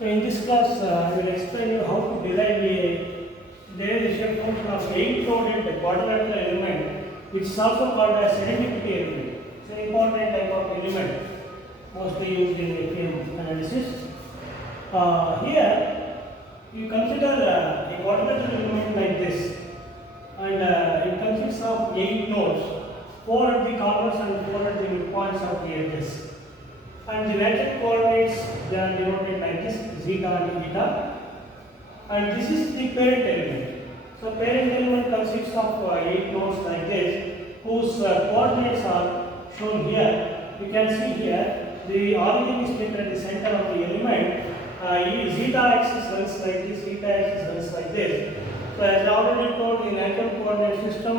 So in this class, I will explain you how to derive a derivation function of 8-noded quadrilateral element, which is also called as serendipity element. It's an important type of element, mostly used in FEM analysis. Here, you consider a quadrilateral element like this, and it consists of 8 nodes, 4 at the corners and 4 at the midpoints of the edges. And the relative coordinates, they are denoted like this, zeta and eta. And this is the parent element. So parent element consists of 8 nodes like this, whose coordinates are shown here. You can see here, the origin is taken at the center of the element. Zeta axis runs like this, eta axis runs like this. So as I already told, in atom coordinate system,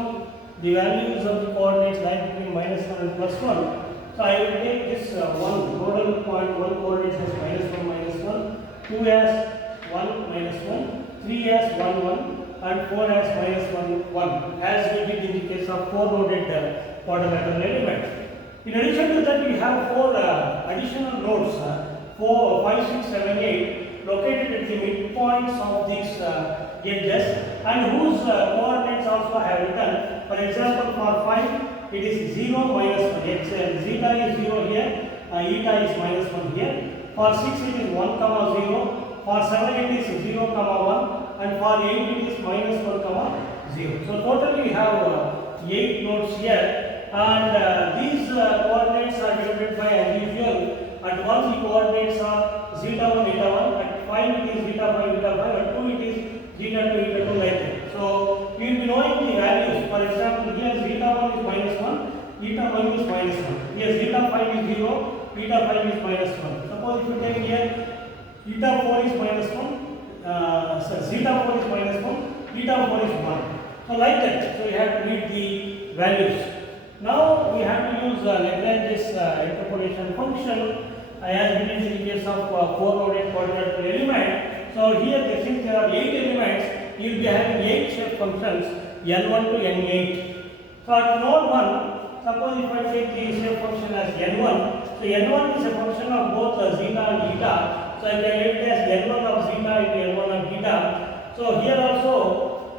the values of the coordinates lie between -1 and +1. So I will take this one nodal point, one coordinate has -1, 2 has 1, -1, 3 has 1, 1, and 4 has -1, 1, as we did in the case of 4-noded quadrilateral element. In addition to that, we have 4 additional nodes, 4, 5, 6, 7, 8, located at the midpoints of these edges, and whose coordinates also I have written. For example, for 5, it is 0, -1. Zeta is 0 here, eta is -1 here. For 6, it is 1, 0. For 7, it is 0, 1. And for 8, it is -1, 0. So totally we have 8 nodes here. And these coordinates are denoted by, as usual, at 1 the coordinates are zeta 1, eta 1. At 5, it is zeta 5, eta 5. At 2, it is zeta 2, eta 2, like that. So you will be knowing the values. For example, here zeta 1 is -1, eta 1 is -1. Here zeta 5 is 0, eta 5 is -1. Suppose if you take here eta 4 is -1, zeta 4 is -1, eta 4 is 1. So like that. So you have to read the values. Now we have to use Lagrange's interpolation function, as we did in the case of 4-noded quadrilateral element. So here, since there are 8 elements, you will be having 8 shape functions n1 to n8. So at node 1, suppose if I take the shape function as n1, so n1 is a function of both zeta and eta. So I can write it as n1 of zeta into n1 of eta. So here also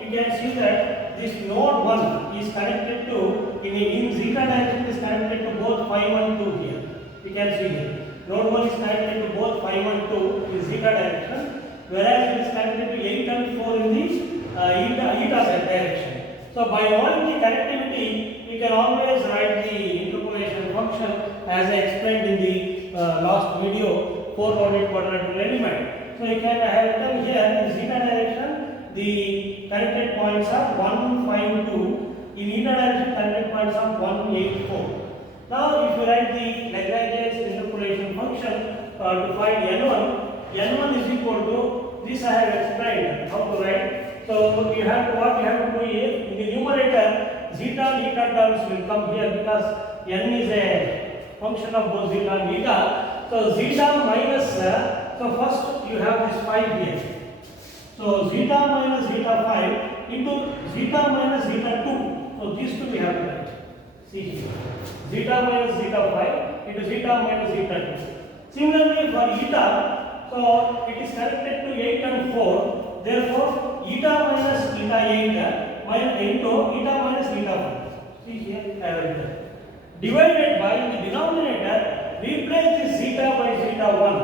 you can see that this node 1 is connected to, in zeta direction is connected to both 5 and 2 here. You can see here. Node 1 is connected to both 5 and 2 in zeta direction, whereas it is connected to 8 and 4 in the eta direction. So by knowing the connectivity, you can always write the interpolation function as I explained in the last video, 4-noded quadrilateral element. So you can have written here in zeta direction, the connected points are 1, 5, 2. In eta direction, connected points are 1, 8, 4. Now if you write the Lagrange's interpolation function to find n1, n1 is equal to, this I have explained how to write. So what you have to do is, in the numerator, zeta and eta terms will come here because n is a function of both zeta and eta. So zeta minus, so first you have this 5 here. So zeta minus zeta 5 into zeta minus zeta 2. So these two we have to write. See here. Zeta minus zeta 5 into zeta minus zeta 2. Similarly for eta, so it is connected to 8 and 4. Therefore, eta minus eta 8 into eta minus eta 5. See here, I have written. Divided by, in the denominator, replace this zeta by zeta 1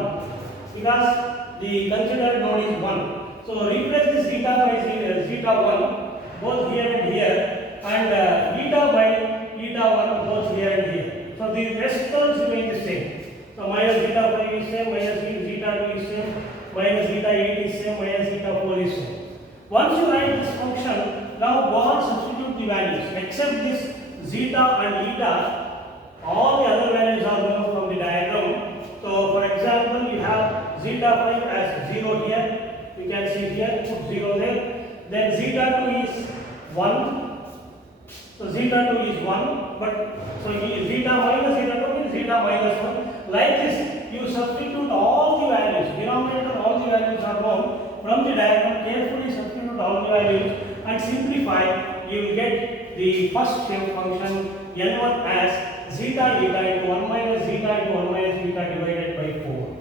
because the considered node is 1. So replace this zeta by zeta 1 both here and here, and eta by eta 1 both here and here. So the rest terms remain the same. So minus zeta 5 is same, minus zeta 2 is same, minus zeta 8 is same, minus zeta 4 is same. Once you write this function, now go on substitute the values. Except this zeta and eta, all the other values are removed from the diagram. So for example, you have zeta 5 as 0 here. You can see here, put 0 there. Then zeta 2 is 1. So zeta 2 is 1. But so zeta minus zeta 2 means zeta minus 1. Like this, you substitute all the values. Denominator, all the values are known. From the diagram, carefully substitute all the values and simplify. You will get the first shape function n1 as zeta into 1 minus zeta into 1 minus zeta divided by 4.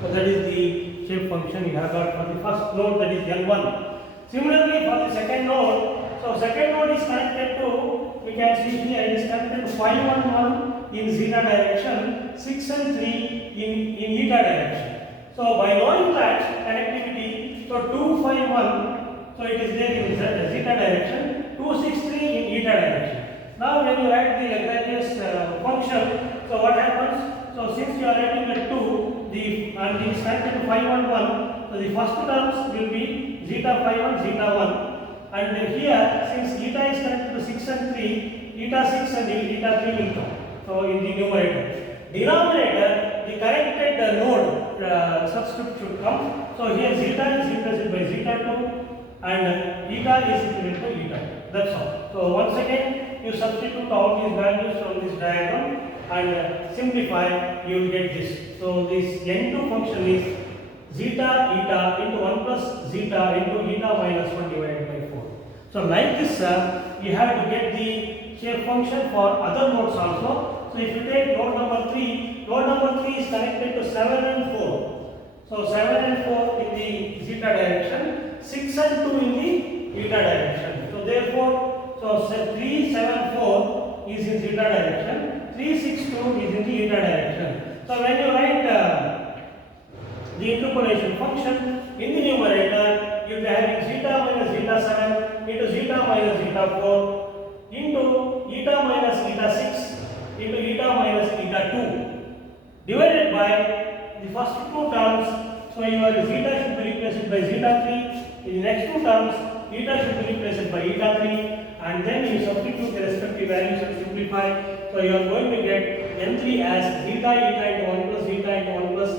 So that is the shape function. function we have got for the first node, that is N1. Similarly for the second node, so second node is connected to, we can see here it is connected to 5 1 1 in zeta direction, 6 and 3 in eta direction. So by knowing that connectivity, so 2 5 1, so it is there in zeta direction, 2 6 3 in eta direction. Now when you write the Lagrange's function, so what happens? So since you are writing the 2, and it is connected to 5 1 1, so the first terms will be zeta 5 1 zeta 1. And here, since eta is connected to 6 and 3, eta 6 and eta 3 will come. So in the numerator. Denominator, the connected node subscript should come. So here zeta is represented by zeta 2 and eta is equal to eta. That's all. So once again, you substitute all these values from this diagram and simplify, you will get this. So this N2 function is zeta eta into 1 plus zeta into eta minus 1 divided by 4. So like this, you have to get the shape function for other nodes also. So if you take node number 3 is connected to 7 and 4. So 7 and 4 in the zeta direction, 6 and 2 in the eta direction. So therefore, so 3 7 4 is in zeta direction, 3 6 2 is in the eta direction. So when you write the interpolation function in the numerator, you will be having zeta minus zeta 7 into zeta minus zeta 4 into eta minus eta 6 into eta minus eta 2 divided by the first two terms. So your zeta should be replaced by zeta 3. In the next two terms, eta should be replaced by eta 3, and then you substitute the respective values and simplify. So you are going to get N3 as zeta eta into 1 plus zeta into 1 plus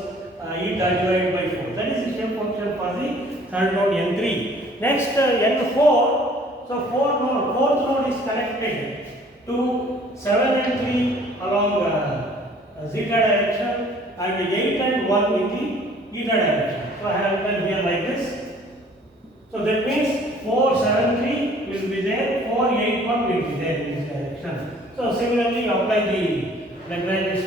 eta divided by 4. That is the shape function for the third node N3. Next N4. So fourth node is connected to 7 and 3 along zeta direction and 8 and 1 in the eta direction. So I have done here like this. So that means 4 7 3 will be there, 4 8 1 will be there in this direction. So similarly, apply the Lagrange's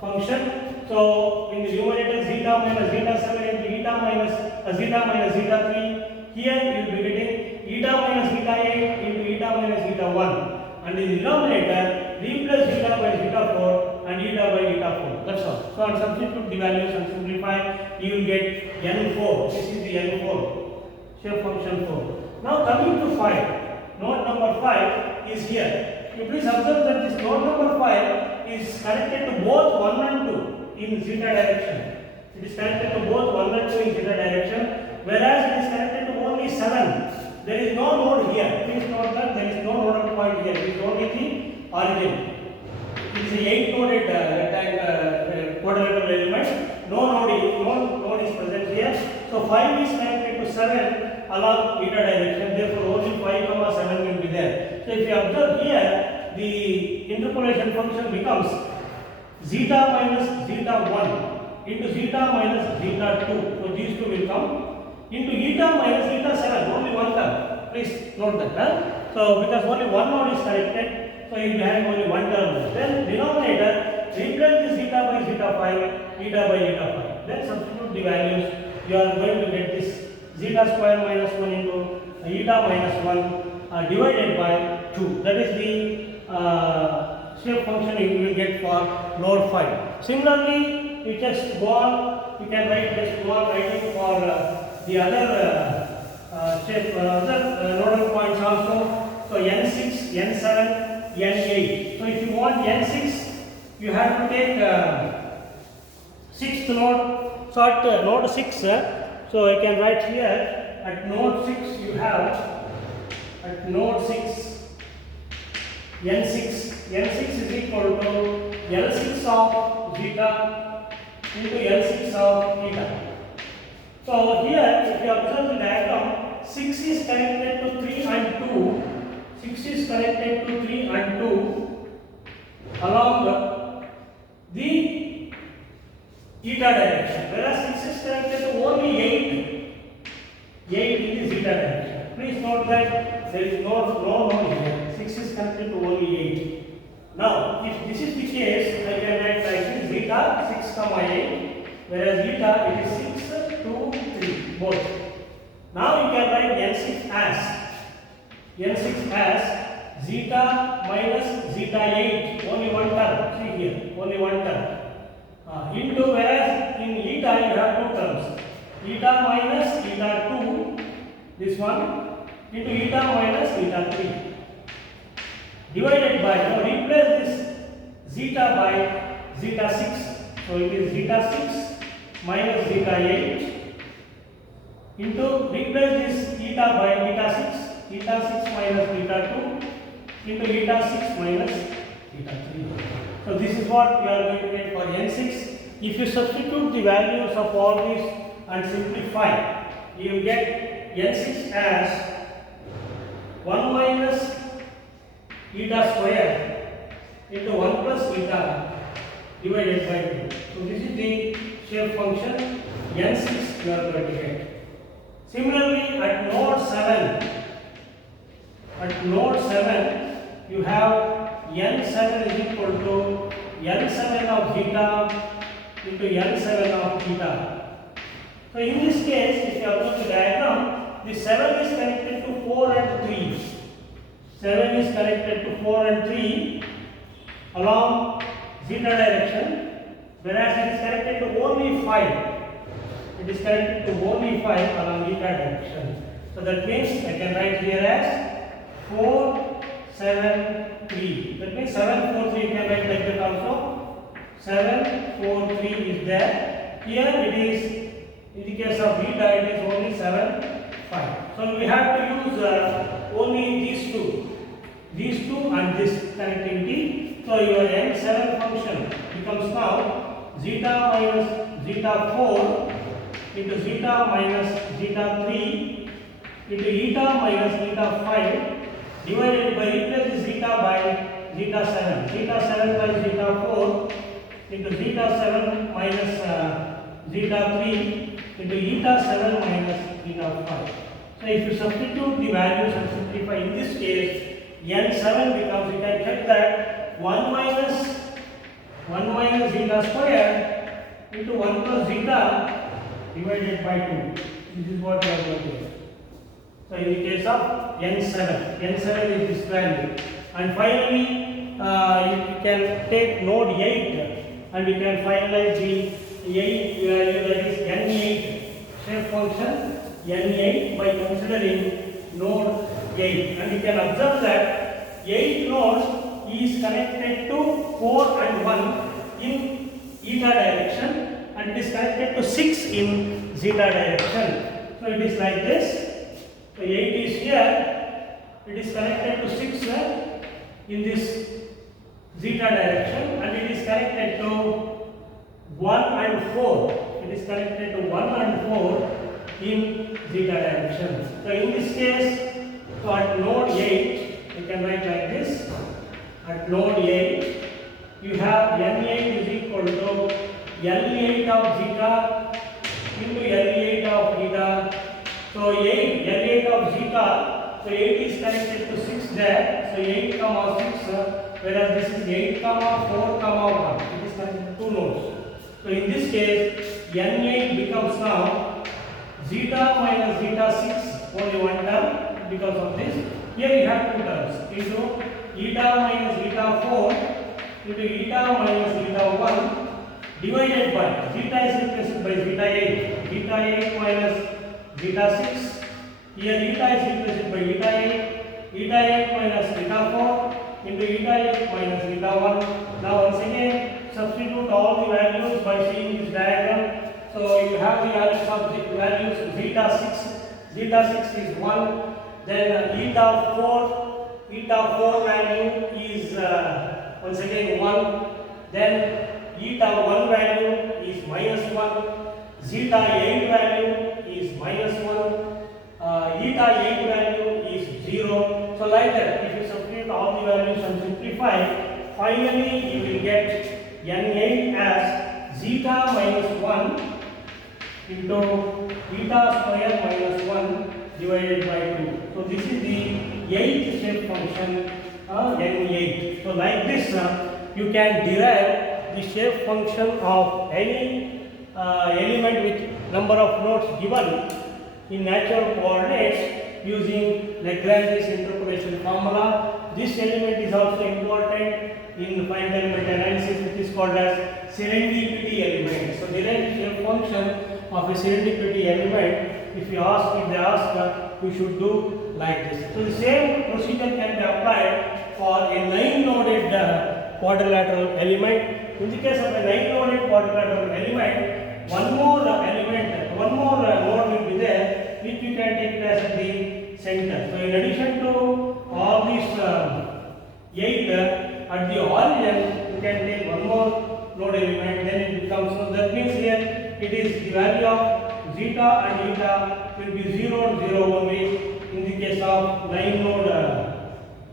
function. So in the numerator, zeta minus zeta 7 into eta minus zeta 3. Here you will be getting eta minus zeta 8 into eta minus zeta 1. And in the denominator, replace zeta by zeta 4 and eta by eta 4. That's all. So and substitute the values and simplify, you will get N4. This is the N4 shape function 4. Now coming to 5. Node number 5 is here. You please observe that this node number 5 is connected to both 1 and 2 in zeta direction. It is connected to both 1 and 2 in zeta direction, whereas it is connected to only 7. There is no node here. Please note that there is no nodal point here. It is only the origin. It is a 8-noded quadrilateral element. No node is present here. So 5 is connected to 7 along eta direction. Therefore, only 5, 7 will be there. So if you observe here, the interpolation function becomes zeta minus zeta 1 into zeta minus zeta 2. So these two will come into eta minus eta 7. Only one term. Please note that. So because only one node is connected, so you will be having only one term. Then denominator, replace the zeta by zeta 5, eta by eta 5. Then substitute the values. You are going to get this zeta square minus 1 into eta minus 1 divided by 2. That is the shape function you will get for node 5. Similarly, you just go on, you can just go on writing for the other shape, other nodal points also. So N6, N7, N8. So if you want N6, you have to take 6th node. So at node 6, so I can write here at node 6 you have at node 6 N6. N6 is equal to L6 of zeta into L6 of eta. So here, if you observe the diagram, 6 is connected to 3 and 2. 6 is connected to 3 and 2 along the eta direction, whereas 6 is connected to only 8 in the zeta direction. Please note that there is no node here. 6 is connected to only 8. Now, if this is the case, I can write like this: zeta 6, 8. whereas eta it is 6, 2, 3 both. Now you can write n6 as zeta minus zeta 8, only one term, see here, only one term, into, whereas in eta you have two terms, eta minus eta 2, this one, into eta minus eta 3, divided by, now replace this zeta by zeta 6, so it is zeta 6 minus zeta 8, into, replace this eta by eta 6 minus eta 2, into eta 6 minus eta 3. So this is what we are going to get for n6. If you substitute the values of all these and simplify, you will get n6 as 1 minus eta square into 1 plus eta divided by 2. So this is the shape function n6 you are going to get. Similarly, at node 7, you have n7 is equal to n7 of zeta into n7 of theta. So in this case, if you observe the diagram, the 7 is connected to 4 and 3. 7 is connected to 4 and 3 along zeta direction, whereas it is connected to only 5. It is connected to only 5 along zeta direction. So that means I can write here as 4, 7, 3. That means 7, 4, 3 you can write like that also. 7, 4, 3 is there. Here it is, in the case of beta, it is only 7, 5. So we have to use only these two and this connectivity. So your n7 function becomes now zeta minus zeta 4 into zeta minus zeta 3 into eta minus eta 5 divided by, replace zeta by zeta 7. Zeta 7 by zeta 4 into zeta 7 minus zeta 3 into eta 7 minus eta 5. So if you substitute the values and simplify, in this case n7 becomes, you can check that 1 minus zeta square into 1 plus zeta divided by 2. This is what we are going to do. So in the case of n7 is this value. And finally, you can take node 8 and you can finalize the 8 value, that is n8 shape function n8 by considering node 8. And you can observe that 8 nodes is connected to 4 and 1 in eta direction, and it is connected to 6 in zeta direction. So it is like this. So 8 is here, it is connected to 6 in this zeta direction, and it is connected to 1 and 4. It is connected to 1 and 4 in zeta direction. So in this case, so at node 8, you can write like this. At node 8, you have n8 is equal to L8 of zeta into L8 of theta. So L8 of zeta, so 8 is connected to 6 there. So 8 comma 6, whereas this is 8 comma 4 comma 1. It is connected to 2 nodes. So in this case, n8 becomes now zeta minus zeta 6, only one term because of this. Here you have two terms, into eta minus eta 4 into eta minus eta 1 divided by, zeta is replaced by zeta 8. Zeta 8 minus zeta 6. Here eta is replaced by eta 8. Eta 8 minus eta 4 into eta 8 minus eta 1. Now once again, substitute all the values by seeing this diagram. So you have the values zeta 6. Zeta 6 is 1. Then eta 4 value is once again 1. Then eta 1 value is minus 1. Zeta 8 value is minus 1. Eta 8 value is 0. So like that, if you substitute all the values and simplify, finally you will get n8 as zeta minus 1 into eta square minus 1 divided by 2. So this is the 8th shape function n8. So like this, you can derive the shape function of any element with number of nodes given in natural coordinates using Lagrange's interpolation formula. This element is also important in finite element analysis, which is called as serendipity element. So derive shape function of a serendipity element. If they ask, you should do like this. So the same procedure can be applied for a 9-noded quadrilateral element. In the case of a 9-noded quadrilateral element, one more node will be there, which you can take it as the center. So in addition to all these 8 at the origin, you can take one more node element, then it becomes, so that means here it is the value of zeta and eta will be 0 and 0 only in the case of 9-node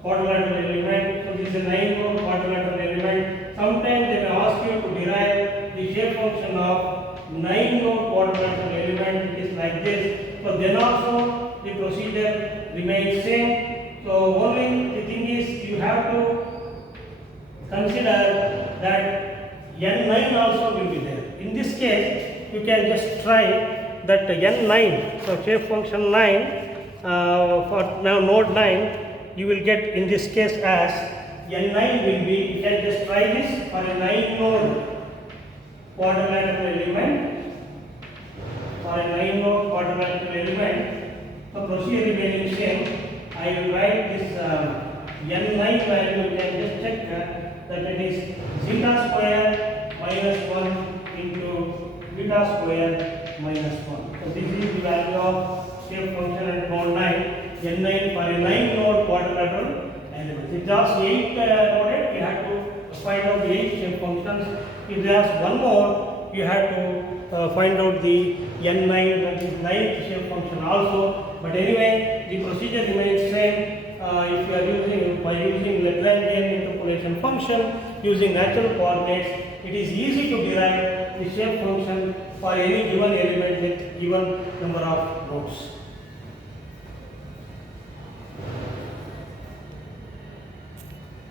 quadrilateral element. So this is a 9-node quadrilateral element. Sometimes they may ask you to derive the shape function of 9-node quadrilateral element. It is like this. So then also the procedure remains same. So only the thing is you have to consider that n9 also will be there. In this case, you can just try that n9. So shape function 9 for now node 9. You will get in this case as n9 will be, you can just try this for a 9-node quadrilateral element. For a 9-node quadrilateral element, the procedure remaining same. I will write this n9 value, you can just check that it is zeta square minus 1 into beta square minus 1. So this is the value of shape function at node 9. n9 for a 9-node quadrilateral element. If there are 8 noded, you have to find out the 8 shape functions. If there is one more, you have to find out the n9, that is 9th shape function also. But anyway, the procedure remains same. If you are using Lagrangian interpolation function using natural coordinates, it is easy to derive the shape function for any given element with given number of nodes.